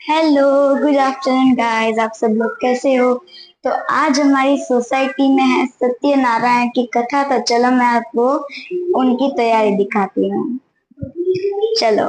Hello, good afternoon guys. आप सब लोग कैसे हो? तो आज हमारी सोसाइटी में है सत्यनारायण की कथा। तो चलो मैं आपको उनकी तैयारी दिखाती हूँ। चलो।